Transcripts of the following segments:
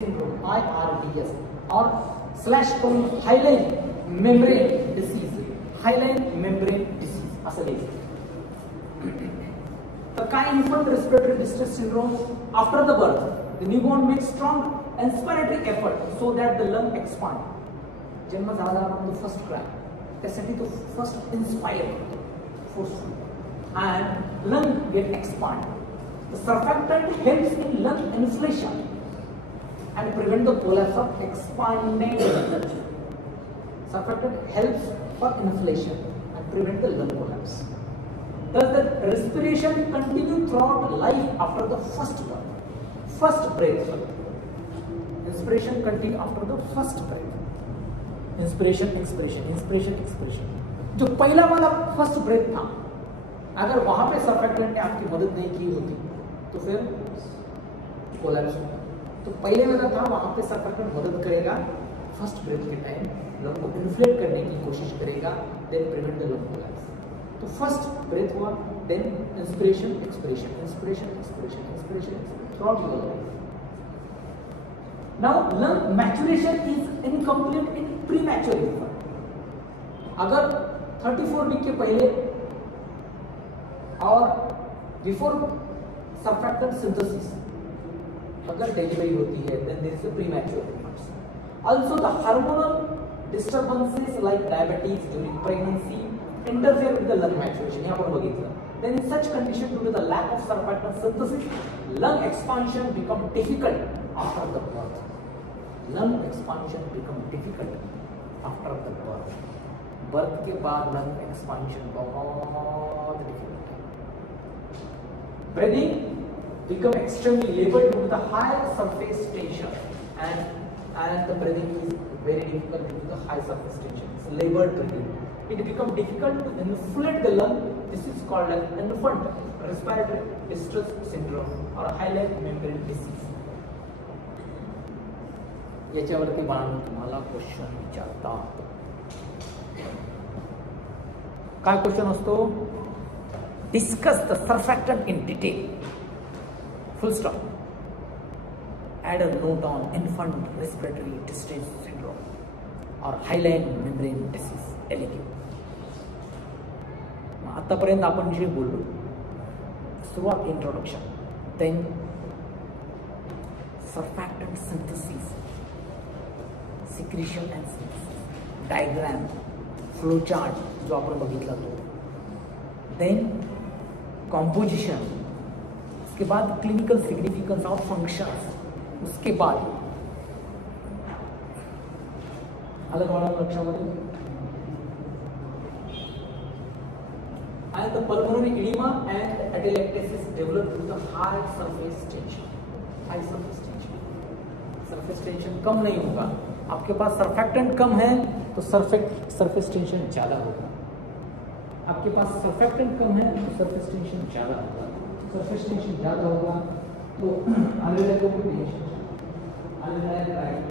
syndrome, IRDS, or slash called hyaline membrane disease, hyaline membrane disease असं लिहायचं. तर काय infant respiratory distress syndrome? After the birth, the newborn makes strong inspiratory effort so that the lung expand. जन्म झाला तो first cry, त्यासाठी तो first inspire करतो forceful and lung get expand. The surfactant helps in lung inflation and prevent the collapse of expanding lung. Surfactant helps for inflation and prevent the lung collapse. Does the respiration continue throughout life after the first breath? Inspiration continue after the first breath. Inspiration, expiration, inspiration, expiration. जो पहला वाला first breath था, अगर वहां पे surfactant ने आपकी मदद नहीं की होती तो फिर कोलैप्स होगा. तो पहले वाला था, वहां पे सर्फेक्टेंट मदद करेगा फर्स्ट ब्रेथ के टाइम, लंग को इन्फ्लेट करने की कोशिश करेगा, then prevent the lung collapse. तो फर्स्ट ब्रेथ हुआ, then inspiration, expiration, inspiration, expiration, inspiration throughout your life. Now lung maturation is incomplete in premature infant. अगर 34 वीक के पहले और बिफोर सर्फेक्टेंट सिंथेसिस अगर डिलीवरी होती है, then there is a premature infant. Also the hormonal disturbances like diabetes during pregnancy interfere with the lung maturation. यहाँ पर बघितलं. Then in such condition, due to the lack of surfactant synthesis, lung expansion become difficult after the birth. Lung expansion become difficult after the birth. Birth के बाद lung expansion बहुत difficult है. Breathing become extremely labored due to the high surface tension, and the breathing is very difficult due to the high surface tension. It's labored breathing. It become difficult to inflate the lung. This is called as infant respiratory distress syndrome or hyaline membrane disease. याच्यावरती बाळांनो तुम्हाला question विचारतात. काय question असतो? Discuss the surfactant in detail, full stop. Add a note on infant respiratory distress syndrome और hyaline membrane disease, एलएक्यू. आतापर्यंत आपण जे बोललो, सुरुवात introduction, then surfactant synthesis, secretion and synthesis, diagram, flow chart जो आपण बघितला तो, देन कॉम्पोजिशन, उसके बाद क्लिनिकल सिग्निफिकेंस ऑफ फंक्शंस, उसके बाद अलग वाला लक्षामध्ये and the pulmonary edema and atelectasis develop due to high surface tension. High surface tension. Surface tension कम नहीं होगा. आपके पास सर्फेक्टेंट कम है तो सरफेस टेंशन ज्यादा होगा. आपके पास सर्फेक्टेंट कम है तो सरफेस टेंशन ज्यादा होगा. सरफेस टेंशन ज्यादा होगा तो आलेला को टेंशन आलेला राइट.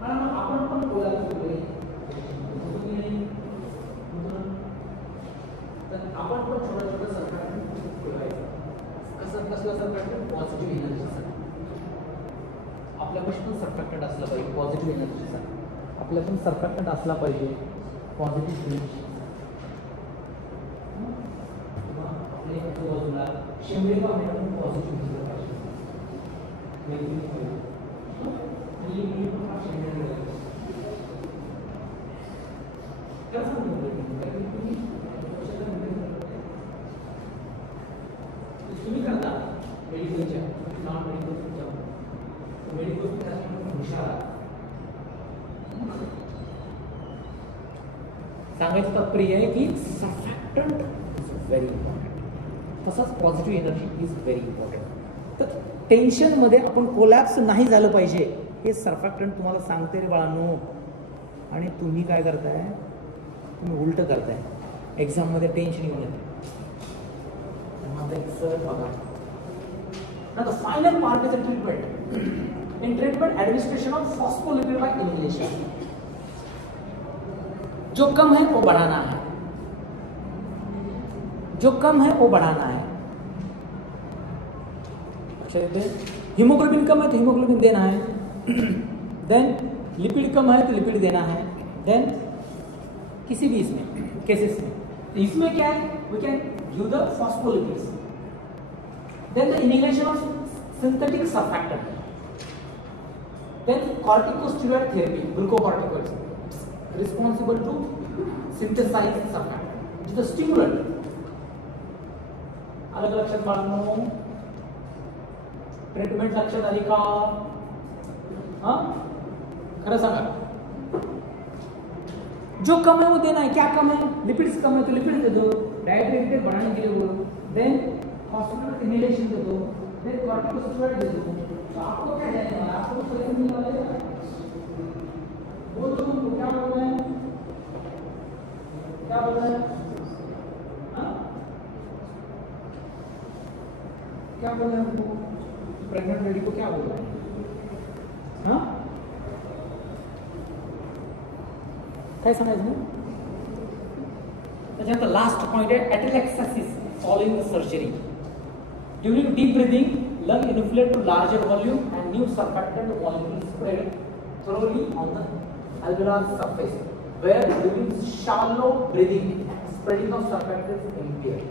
कारण आपण पण बोलायला लागलोय तर आपण पण छोटा सर्फेक्टेंट ठेवायचा. कसलं सर्फेक्टेंट? पॉझिटिव्ह एनर्जीचा. आपल्यापाशी पण सर्फेक्टेंट असला पाहिजे पॉझिटिव्ह एनर्जीचा. आपल्या पण सर्फेक्टेंट असला पाहिजे पॉझिटिव्ह एनर्जी. आपल्या बाजूला शेंबेबा मॅडम पॉझिटिव्ह दिलं पाहिजे. तुम्ही करता मेडिकलच्या नॉन मेडिकलच्या मेडिकल हुशार. सांगायचं तात्पर्य आहे की सर्फॅक्टंट इज व्हेरी इम्पॉर्टंट. तसंच positive energy is very important. तर टेन्शनमध्ये आपण कोलॅप्स नाही झालं पाहिजे हे सर्फॅक्टंट तुम्हाला सांगते रे बाळांनो. आणि तुम्ही काय करताय? तुम्ही उलट करताय. एक्झाममध्ये टेन्शन येऊन येते. सर बघा. Now the final part is the treatment. In treatment, administration of phospholipid by inhalation. जो कम है वो बढ़ाना है, जो कम है वो बढ़ाना है. अच्छा, हीमोग्लोबिन कम है तो हीमोग्लोबिन देना है. देन लिपिड कम है तो लिपिड देना है, देन किसी भी इसमें केसेस में, तो इसमें क्या है, we can give the phospholipids, then the inhalation of synthetic surfactant, then corticosteroid therapy, glucocorticoids, responsible to synthesize surfactant, which is the stimulant. अलग लक्षण बाळांनो, ट्रीटमेंट लक्षण आली का? हाँ, खरं सांगा. जो कम है वो देना है. क्या कम है? लिपिड्स कम है तो लिपिड दे दो, डाइट रेगुलेटर बढ़ाने के लिए बोलो, देन हॉस्पिटल इनहेलेशन दे दो, देन कॉर्टिकोस्टेरॉइड दे दो. तो आपको क्या देना है? आपको तो नहीं मिलने वाला है. वो तुमको क्या बोल रहे हैं? क्या बोल रहे हैं? हाँ, क्या बोल रहे हैं? प्रेग्नेंट लेडी को क्या बोल रहे हैं? हाँ, काय समझना? अच्छा, तो लास्ट पॉइंट है atelectasis following surgery. During deep breathing, lung inflate to larger volume and new surfactant volume is spread thoroughly on the alveolar surface, where during shallow breathing spreading of surfactant is impaired,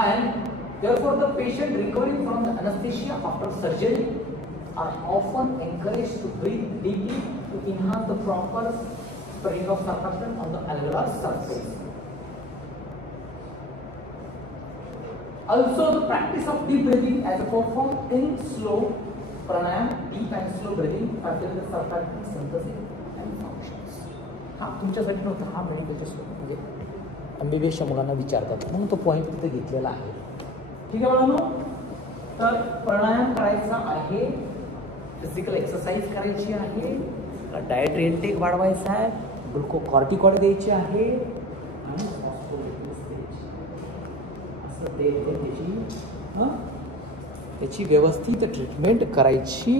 and therefore the patient recovering from the anesthesia after surgery are often encouraged to breathe deeply to enhance the proper spreading of surfactant on the alveolar surface. Also, the practice of deep breathing as performed in slow pranayam, deep and slow breathing, facilitates surfactant synthesis and functions. हा तुमच्यासाठी नव्हता, हा मेडिकलच्या म्हणजे MBBSच्या मुलांना विचारतात म्हणून तो point तिथे घेतलेला आहे. ठीक आहे मुलांनो, तर प्राणायाम करायचा आहे, फिजिकल एक्सरसाइज करायची आहे, डाएट इंटेक वाढवायचा आहे, ग्लुकोकॉर्टिकॉइड द्यायचे आहे आणि त्याची व्यवस्थित ट्रीटमेंट करायची